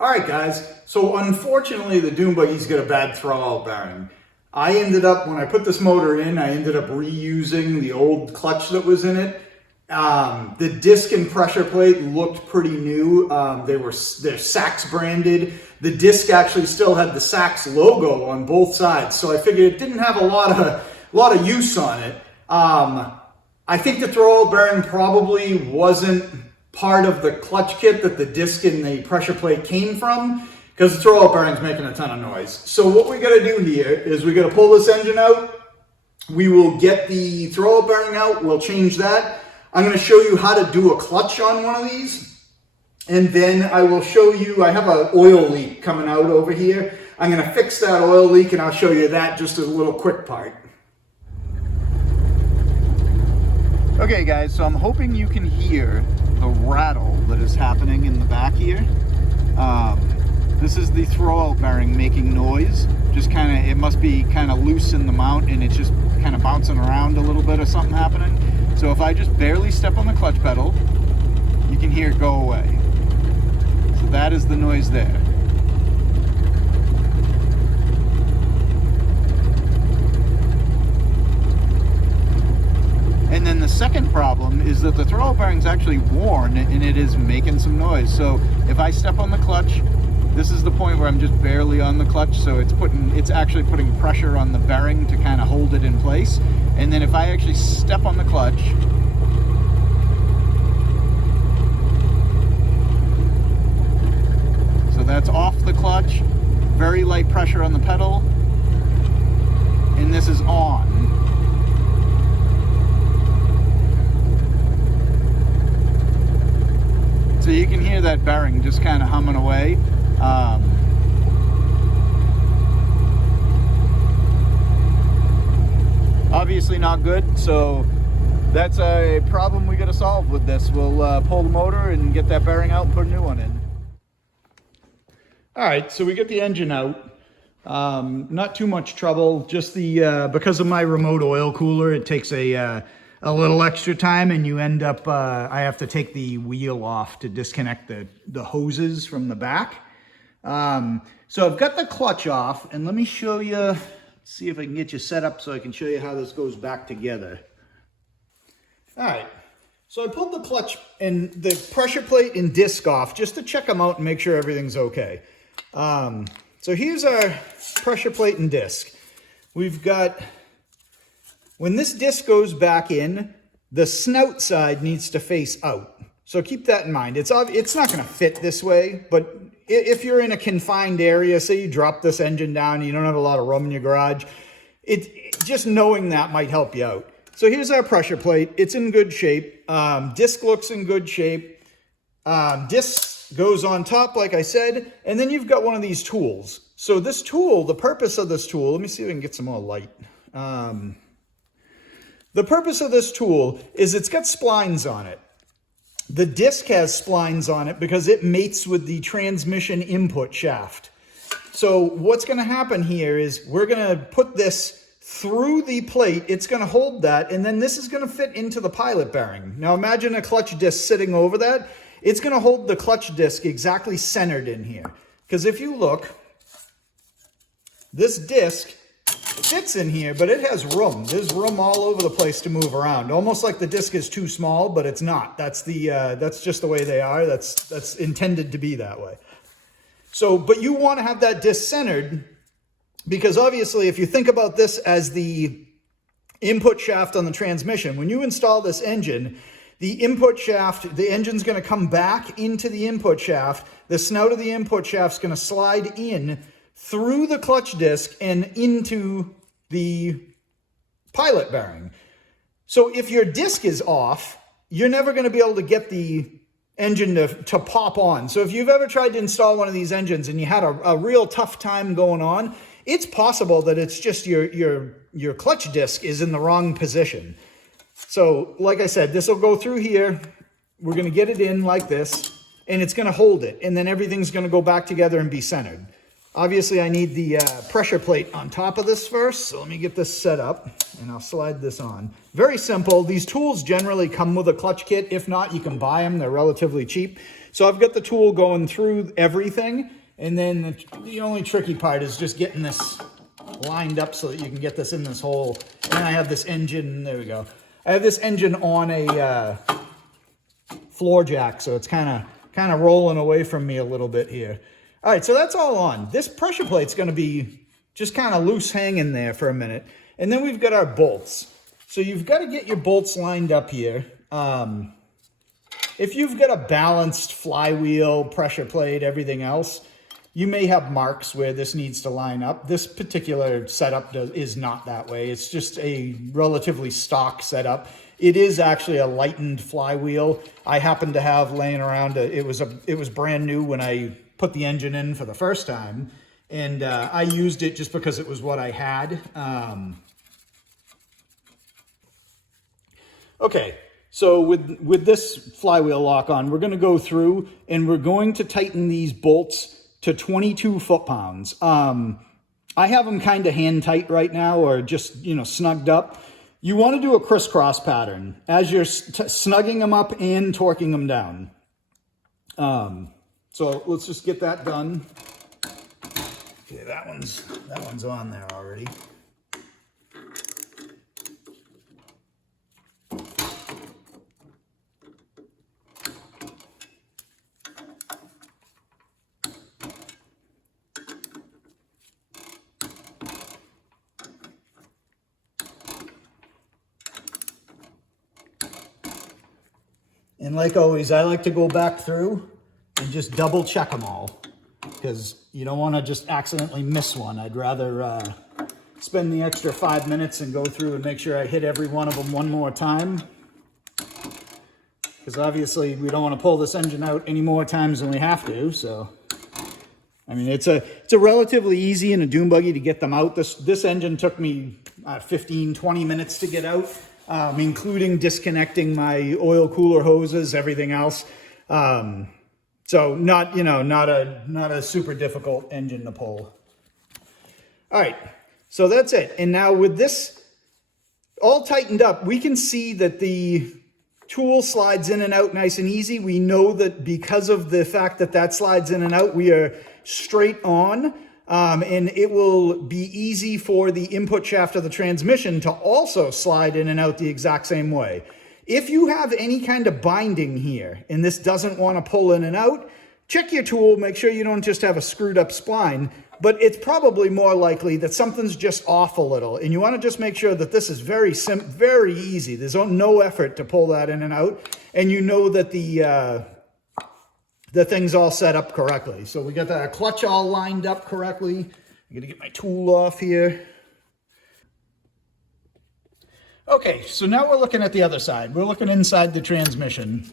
All right, guys. So unfortunately, the Dune Buggy's got a bad throwout bearing. I ended up, when I put this motor in, I ended up reusing the old clutch that was in it. The disc and pressure plate looked pretty new. They're Sachs branded. The disc actually still had the Sachs logo on both sides, so I figured it didn't have a lot of use on it. I think the throwout bearing probably wasn't part of the clutch kit that the disc and the pressure plate came from, because the throwout bearing's making a ton of noise. So what we got to do here is we got to pull this engine out. We will get the throwout bearing out. We'll change that. I'm going to show you how to do a clutch on one of these. And then I will show you, I have an oil leak coming out over here. I'm going to fix that oil leak and I'll show you that, just as a little quick part. Okay guys, so I'm hoping you can hear the rattle that is happening in the back here. This is the throwout bearing making noise. Just kind of, it must be kind of loose in the mount and it's just kind of bouncing around a little bit or something happening. So if I just barely step on the clutch pedal, you can hear it go away. So that is the noise there. And then the second problem is that the throwout bearing is actually worn and it is making some noise. So if I step on the clutch, this is the point where I'm just barely on the clutch, so it's actually putting pressure on the bearing to kind of hold it in place. And then if I actually step on the clutch, so that's off the clutch, very light pressure on the pedal, and this is on. So you can hear that bearing just kind of humming away. Obviously not good, so that's a problem we got to solve with this. We'll pull the motor and get that bearing out and put a new one in. All right, so we get the engine out. Not too much trouble, just the because of my remote oil cooler, it takes a little extra time, and you end up, I have to take the wheel off to disconnect the hoses from the back. So I've got the clutch off, and let me show you, see if I can get you set up so I can show you how this goes back together. All right, so I pulled the clutch and the pressure plate and disc off just to check them out and make sure everything's okay. So here's our pressure plate and disc. We've got, when this disc goes back in, the snout side needs to face out. So keep that in mind. It's not going to fit this way, but if you're in a confined area, say you drop this engine down, you don't have a lot of room in your garage, just knowing that might help you out. So here's our pressure plate. It's in good shape. Disc looks in good shape. Disc goes on top, like I said, and then you've got one of these tools. So this tool, the purpose of this tool, let me see if I can get some more light. The purpose of this tool is it's got splines on it. The disc has splines on it because it mates with the transmission input shaft. So what's going to happen here is we're going to put this through the plate. It's going to hold that, and then this is going to fit into the pilot bearing. Now imagine a clutch disc sitting over that. It's going to hold the clutch disc exactly centered in here. Because if you look, this disc fits in here, but it has room. There's room all over the place to move around. Almost like the disc is too small, but it's not. That's just the way they are. That's intended to be that way. So, but you want to have that disc centered, because obviously if you think about this as the input shaft on the transmission, when you install this engine, the input shaft, the engine's going to come back into the input shaft. The snout of the input shaft's going to slide in through the clutch disc and into the pilot bearing. So if your disc is off, you're never going to be able to get the engine to pop on. So if you've ever tried to install one of these engines and you had a real tough time going on, it's possible that it's just your clutch disc is in the wrong position. So like I said, this will go through here. We're going to get it in like this, and it's going to hold it, and then everything's going to go back together and be centered. Obviously, I need the pressure plate on top of this first, so let me get this set up, and I'll slide this on. Very simple. These tools generally come with a clutch kit. If not, you can buy them. They're relatively cheap. So I've got the tool going through everything, and then the only tricky part is just getting this lined up so that you can get this in this hole. And I have this engine, there we go. I have this engine on a floor jack, so it's kind of rolling away from me a little bit here. All right, so that's all on. This pressure plate's going to be just kind of loose hanging there for a minute. And then we've got our bolts. So you've got to get your bolts lined up here. If you've got a balanced flywheel, pressure plate, everything else, you may have marks where this needs to line up. This particular setup is not that way. It's just a relatively stock setup. It is actually a lightened flywheel. I happen to have laying around, it was brand new when I put the engine in for the first time, and I used it just because it was what I had. Okay, so with this flywheel lock on, we're going to go through and we're going to tighten these bolts to 22 foot-pounds. I have them kind of hand tight right now, or just, snugged up. You want to do a crisscross pattern as you're snugging them up and torquing them down. So let's just get that done. Okay, that one's on there already. And like always, I like to go back through and just double check them all, because you don't want to just accidentally miss one. I'd rather spend the extra 5 minutes and go through and make sure I hit every one of them one more time, because obviously we don't want to pull this engine out any more times than we have to. So I mean, it's a relatively easy in a dune buggy to get them out. This engine took me 15-20 minutes to get out, including disconnecting my oil cooler hoses, everything else. So not a super difficult engine to pull. All right, so that's it. And now with this all tightened up, we can see that the tool slides in and out nice and easy. We know that because of the fact that that slides in and out, we are straight on. And it will be easy for the input shaft of the transmission to also slide in and out the exact same way. If you have any kind of binding here and this doesn't want to pull in and out, check your tool, make sure you don't just have a screwed up spline, but it's probably more likely that something's just off a little. And you want to just make sure that this is very easy. There's no effort to pull that in and out. And you know that the thing's all set up correctly. So we got the clutch all lined up correctly. I'm gonna get my tool off here. Okay, so now we're looking at the other side. We're looking inside the transmission.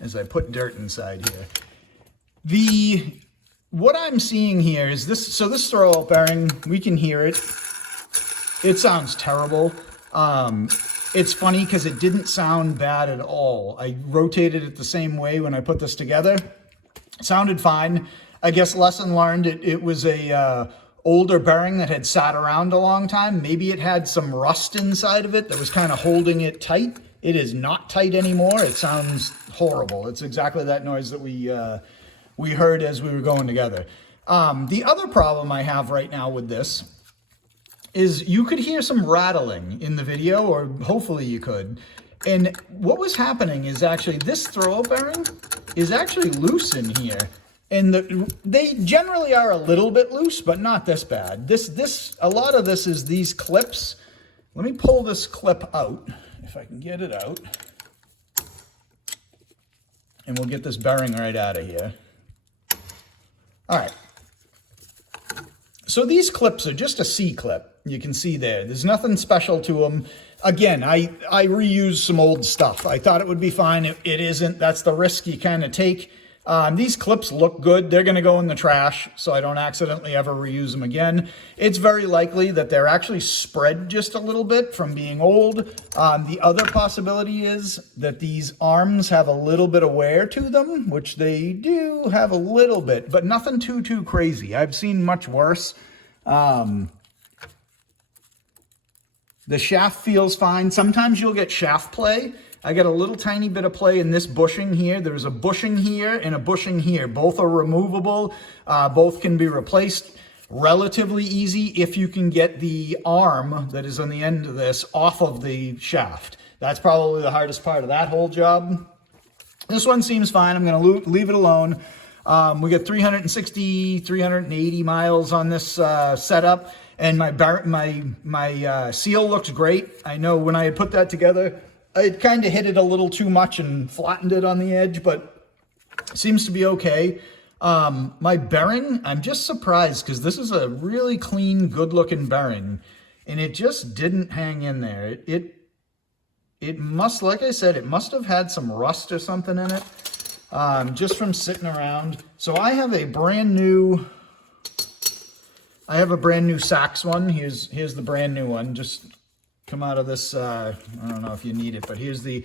As I put dirt inside here. What I'm seeing here is this, so this throwout bearing, we can hear it. It sounds terrible. It's funny because it didn't sound bad at all. I rotated it the same way when I put this together. It sounded fine. I guess lesson learned, it was a older bearing that had sat around a long time. Maybe it had some rust inside of it that was kind of holding it tight. It is not tight anymore. It sounds horrible. It's exactly that noise that we heard as we were going together. The other problem I have right now with this is you could hear some rattling in the video, or hopefully you could. And what was happening is actually this throwout bearing is actually loose in here. And they generally are a little bit loose, but not this bad. A lot of this is these clips. Let me pull this clip out, if I can get it out. And we'll get this bearing right out of here. All right. So these clips are just a C-clip. You can see there. There's nothing special to them. Again, I reused some old stuff. I thought it would be fine. It isn't. That's the risk you kind of take. These clips look good. They're going to go in the trash, so I don't accidentally ever reuse them again. It's very likely that they're actually spread just a little bit from being old. The other possibility is that these arms have a little bit of wear to them, which they do have a little bit, but nothing too crazy. I've seen much worse. The shaft feels fine. Sometimes you'll get shaft play. I got a little tiny bit of play in this bushing here. There's a bushing here and a bushing here. Both are removable. Both can be replaced relatively easy if you can get the arm that is on the end of this off of the shaft. That's probably the hardest part of that whole job. This one seems fine. I'm going to leave it alone. We got 360, 380 miles on this setup, and my seal looks great. I know when I had put that together, I kind of hit it a little too much and flattened it on the edge, but it seems to be okay. My bearing, I'm just surprised because this is a really clean, good-looking bearing, and it just didn't hang in there. It must, like I said, it must have had some rust or something in it, just from sitting around. So I have a brand new Saks one. Here's the brand new one. Just come out of this, I don't know if you need it, but here's the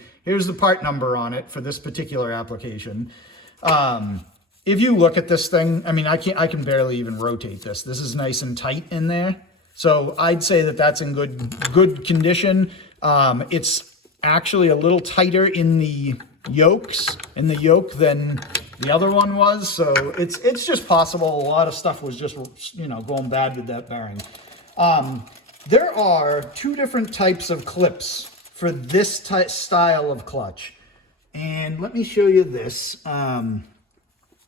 part number on it for this particular application. If you look at this thing, I mean, I can barely even rotate this. This is nice and tight in there. So I'd say that that's in good condition. It's actually a little tighter in the yoke than the other one was. So it's just possible a lot of stuff was just, going bad with that bearing. There are two different types of clips for this style of clutch. And let me show you this.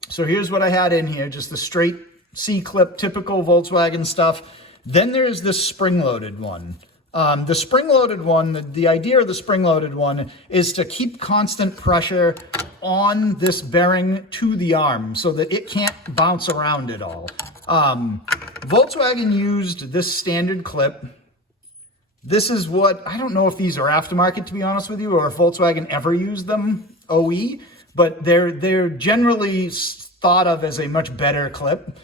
So here's what I had in here, just the straight C-clip, typical Volkswagen stuff. Then there's this spring-loaded one. The spring-loaded one, the idea of the spring-loaded one is to keep constant pressure on this bearing to the arm so that it can't bounce around at all. Volkswagen used this standard clip. This is what, I don't know if these are aftermarket, to be honest with you, or if Volkswagen ever used them, OE, but they're generally thought of as a much better clip.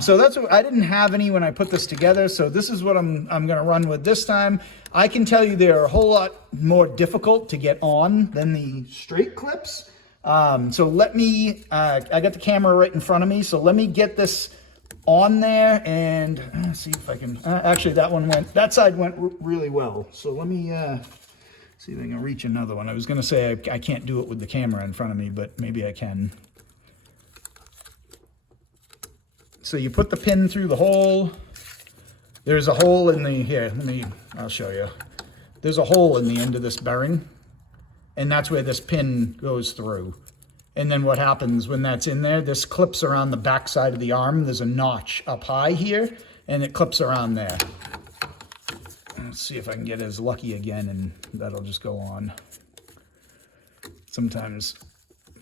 So that's what, I didn't have any when I put this together, so this is what I'm going to run with this time. I can tell you they're a whole lot more difficult to get on than the straight clips. So let me, I got the camera right in front of me, so let me get this on there and see if I can, actually that side went really well. So let me see if I can reach another one. I was going to say I can't do it with the camera in front of me, but maybe I can. So you put the pin through the hole. There's a hole in the, I'll show you. There's a hole in the end of this bearing, and that's where this pin goes through. And then what happens when that's in there, this clips around the back side of the arm. There's a notch up high here, and it clips around there. Let's see if I can get as lucky again, and that'll just go on. Sometimes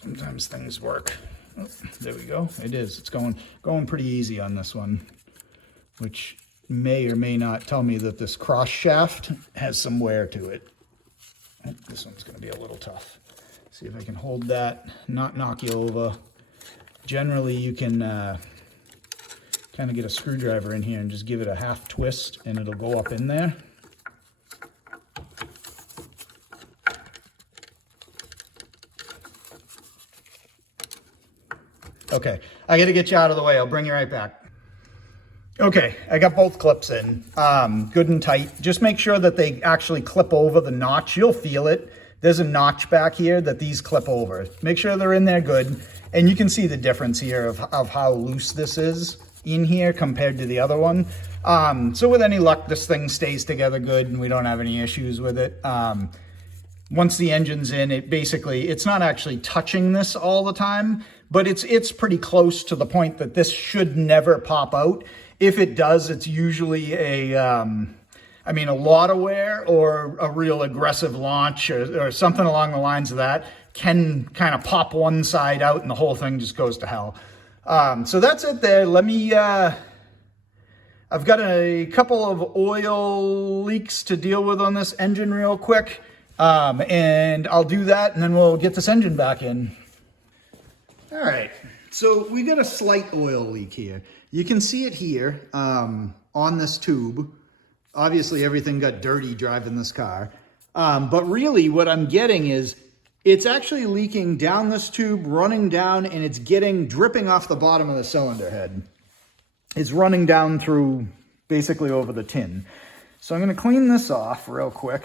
things work. Oh, there we go. It is. It's going pretty easy on this one, which may or may not tell me that this cross shaft has some wear to it. This one's going to be a little tough. See if I can hold that, not knock you over. Generally, you can kind of get a screwdriver in here and just give it a half twist, and it'll go up in there. Okay, I got to get you out of the way. I'll bring you right back. Okay, I got both clips in, good and tight. Just make sure that they actually clip over the notch. You'll feel it. There's a notch back here that these clip over. Make sure they're in there good. And you can see the difference here of how loose this is in here compared to the other one. So with any luck, this thing stays together good and we don't have any issues with it. Once the engine's in, it's not actually touching this all the time, but it's pretty close to the point that this should never pop out. If it does, it's usually a lot of wear or a real aggressive launch or something along the lines of that can kind of pop one side out and the whole thing just goes to hell. So that's it there. Let me, I've got a couple of oil leaks to deal with on this engine real quick. And I'll do that and then we'll get this engine back in. All right, so we got a slight oil leak here. You can see it here on this tube. Obviously, everything got dirty driving this car. But really what I'm getting is it's actually leaking down this tube, running down, and it's dripping off the bottom of the cylinder head. It's running down through basically over the tin. So I'm going to clean this off real quick.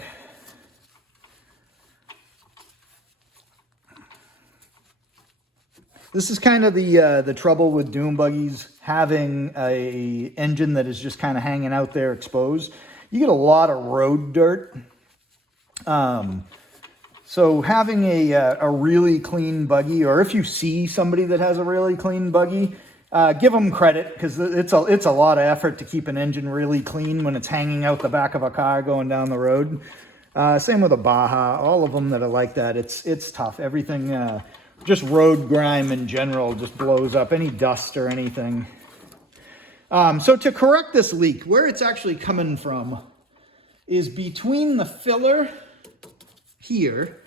This is kind of the trouble with Dune buggies, having a engine that is just kind of hanging out there exposed. You get a lot of road dirt. So having a really clean buggy, or if you see somebody that has a really clean buggy, give them credit, because it's a lot of effort to keep an engine really clean when it's hanging out the back of a car going down the road. Same with a Baja, all of them that are like that. It's tough. Everything, just road grime in general just blows up, any dust or anything. So to correct this leak, where it's actually coming from is between the filler here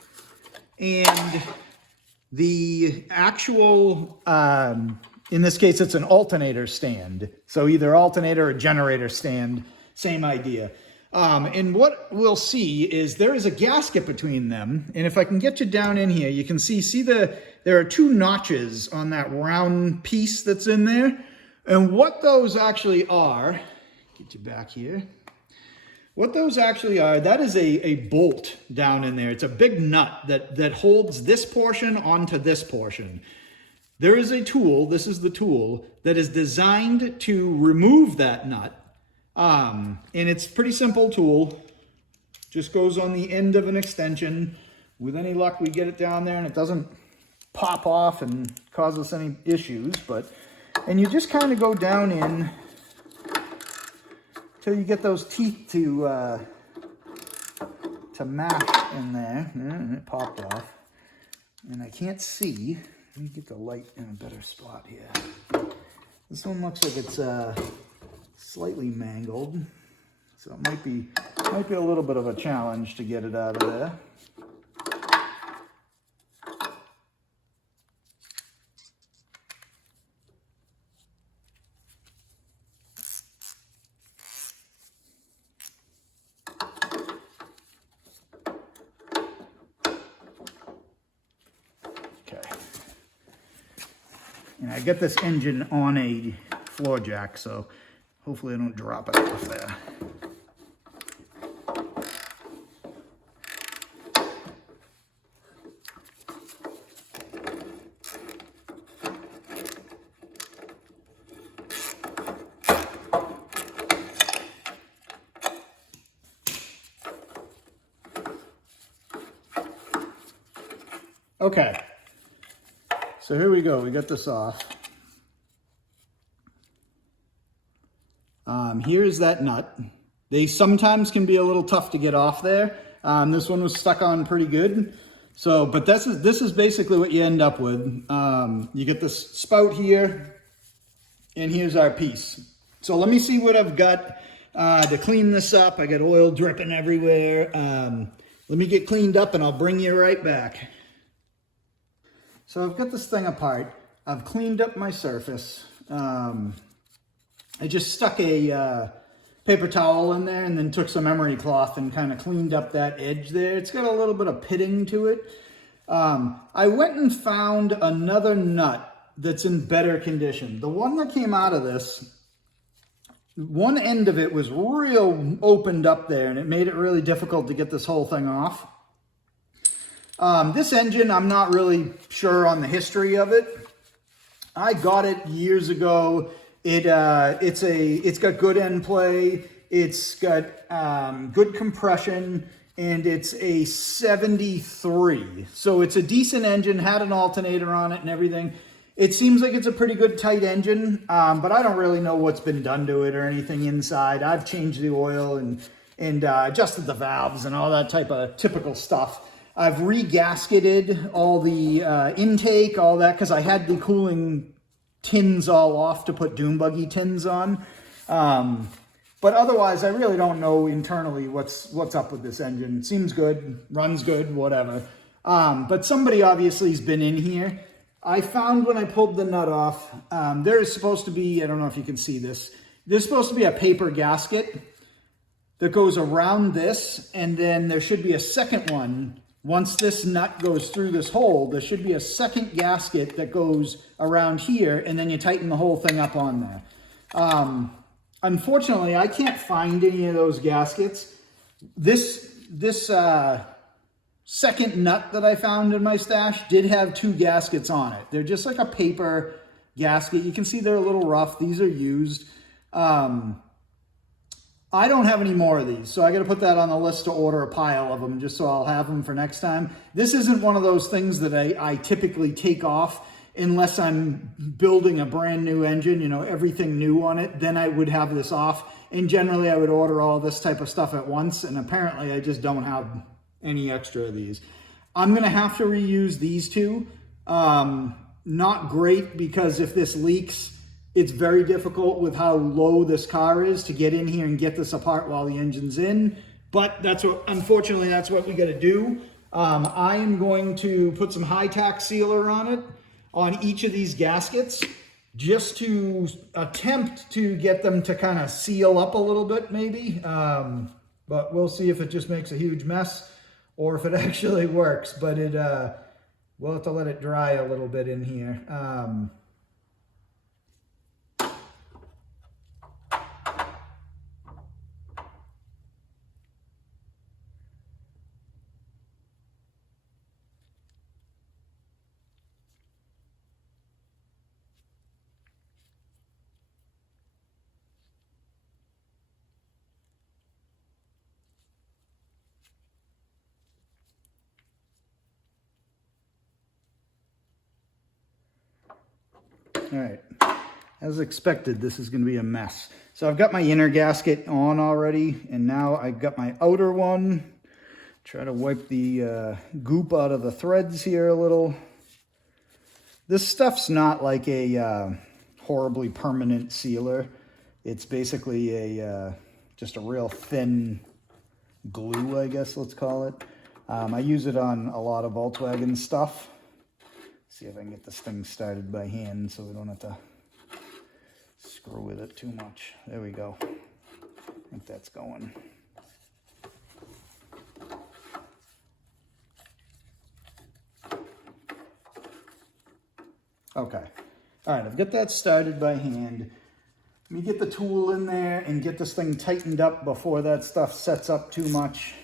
and the actual, in this case, it's an alternator stand. So either alternator or generator stand, same idea. And what we'll see is there is a gasket between them. And if I can get you down in here, you can see there are two notches on that round piece that's in there. And what those actually are, get you back here. What those actually are, that is a bolt down in there. It's a big nut that holds this portion onto this portion. There is a tool, this is the tool, that is designed to remove that nut. And it's a pretty simple tool. Just goes on the end of an extension. With any luck, we get it down there and it doesn't pop off and cause us any issues. And you just kind of go down in till you get those teeth to mash in there. And it popped off. And I can't see. Let me get the light in a better spot here. This one looks like it's slightly mangled, so it might be a little bit of a challenge to get it out of there. Okay, and I get this engine on a floor jack, so hopefully I don't drop it off there. Okay, so here we go. We got this off. Here's that nut. They sometimes can be a little tough to get off there. This one was stuck on pretty good. So, but this is basically what you end up with. You get this spout here, and here's our piece. So let me see what I've got to clean this up. I got oil dripping everywhere. Let me get cleaned up and I'll bring you right back. So I've got this thing apart. I've cleaned up my surface. I just stuck a paper towel in there and then took some emery cloth and kind of cleaned up that edge there. It's got a little bit of pitting to it. I went and found another nut that's in better condition. The one that came out of this, one end of it was real opened up there and it made it really difficult to get this whole thing off. This engine, I'm not really sure on the history of it. I got it years ago. It's got good end play. It's got good compression, and it's a 73. So it's a decent engine, had an alternator on it and everything. It seems like it's a pretty good tight engine, but I don't really know what's been done to it or anything inside. I've changed the oil and adjusted the valves and all that type of typical stuff. I've re-gasketed all the intake, all that, because I had the cooling tins all off to put Dune buggy tins on. But otherwise, I really don't know internally what's up with this engine. Seems good, runs good, whatever. But somebody obviously has been in here. I found when I pulled the nut off, there is supposed to be, I don't know if you can see this, there's supposed to be a paper gasket that goes around this, and then there should be a second one. Once this nut goes through this hole, there should be a second gasket that goes around here, and then you tighten the whole thing up on there. Unfortunately, I can't find any of those gaskets. This second nut that I found in my stash did have 2 gaskets on it. They're just like a paper gasket. You can see they're a little rough. These are used. I don't have any more of these, so I got to put that on the list to order a pile of them just so I'll have them for next time. This isn't one of those things that I typically take off unless I'm building a brand new engine, you know, everything new on it, then I would have this off. And generally I would order all this type of stuff at once, and apparently I just don't have any extra of these. I'm going to have to reuse these 2. Not great, because if this leaks, it's very difficult with how low this car is to get in here and get this apart while the engine's in. But that's what, unfortunately, that's what we got to do. I am going to put some high tack sealer on it, on each of these gaskets, just to attempt to get them to kind of seal up a little bit, maybe. But we'll see if it just makes a huge mess or if it actually works. But we'll have to let it dry a little bit in here. All right, as expected, this is going to be a mess. So I've got my inner gasket on already, and now I've got my outer one. Try to wipe the goop out of the threads here a little. This stuff's not like a horribly permanent sealer. It's basically just a real thin glue, I guess let's call it. I use it on a lot of Volkswagen stuff. See if I can get this thing started by hand so we don't have to screw with it too much. There we go. I think that's going. Okay. All right, I've got that started by hand. Let me get the tool in there and get this thing tightened up before that stuff sets up too much.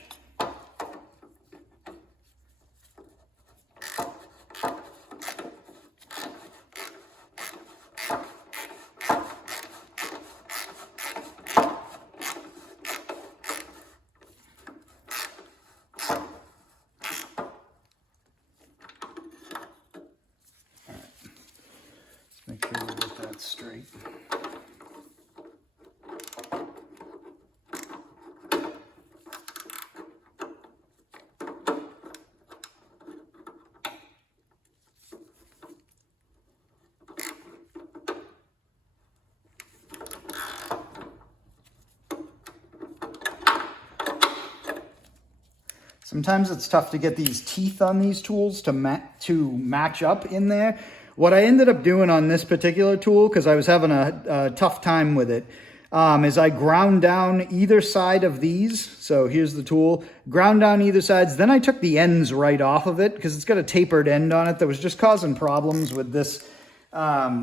Make sure we get that straight. Sometimes it's tough to get these teeth on these tools to match up in there. What I ended up doing on this particular tool, because I was having a tough time with it, is I ground down either side of these. So here's the tool, ground down either sides. Then I took the ends right off of it because it's got a tapered end on it that was just causing problems with this,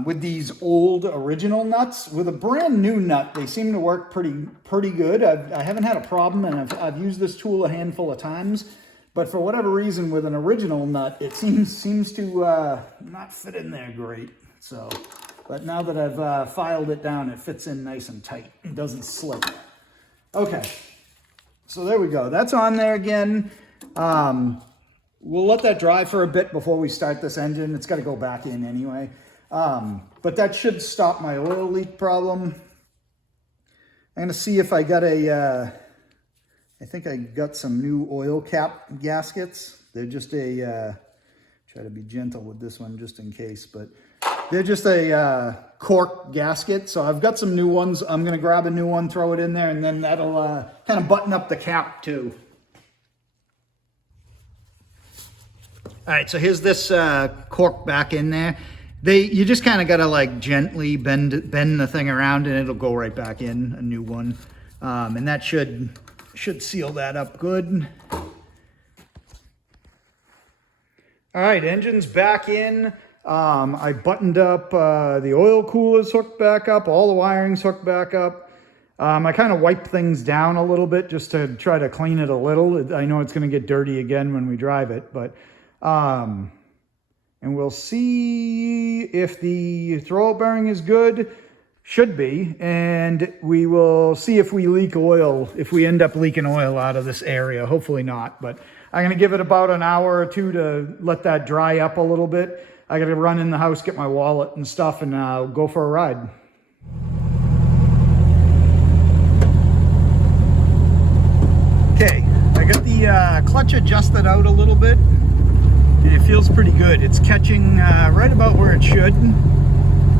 with these old original nuts. With a brand new nut, they seem to work pretty good. I haven't had a problem, and I've used this tool a handful of times. But for whatever reason, with an original nut, it seems to not fit in there great. So, but now that I've filed it down, it fits in nice and tight. It doesn't slip. Okay, so there we go. That's on there again. We'll let that dry for a bit before we start this engine. It's got to go back in anyway. But that should stop my oil leak problem. I'm going to see if I got I think I got some new oil cap gaskets. They're just try to be gentle with this one just in case, but they're just a cork gasket. So I've got some new ones. I'm going to grab a new one, throw it in there, and then that'll kind of button up the cap too. All right, so here's this cork back in there. You just kind of got to like gently bend the thing around and it'll go right back in, a new one. And that should seal that up good. All right, engine's back in. I buttoned up the oil coolers hooked back up, all the wiring's hooked back up. I kind of wiped things down a little bit just to try to clean it a little. I know it's going to get dirty again when we drive it, but and we'll see if the throwout bearing is good. Should be, and we will see if we leak oil, if we end up leaking oil out of this area. Hopefully not, but I'm going to give it about an hour or two to let that dry up a little bit. I got to run in the house, get my wallet and stuff, and go for a ride. Okay, I got the clutch adjusted out a little bit, and it feels pretty good. It's catching right about where it should.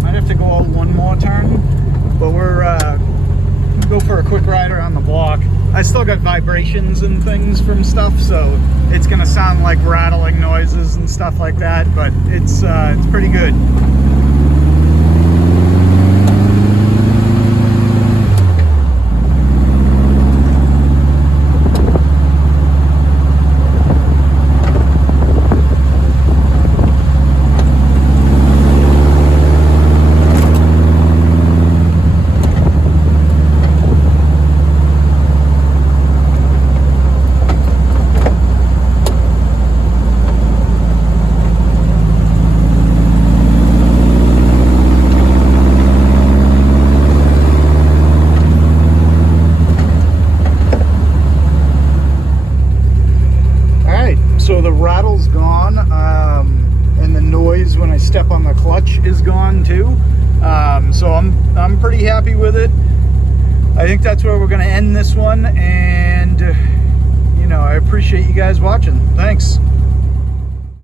Might have to go out one more turn, but we're go for a quick ride around the block. I still got vibrations and things from stuff, so it's gonna sound like rattling noises and stuff like that, but it's pretty good. So the rattle's gone, and the noise when I step on the clutch is gone too. So I'm pretty happy with it. I think that's where we're going to end this one, and you know, I appreciate you guys watching. Thanks.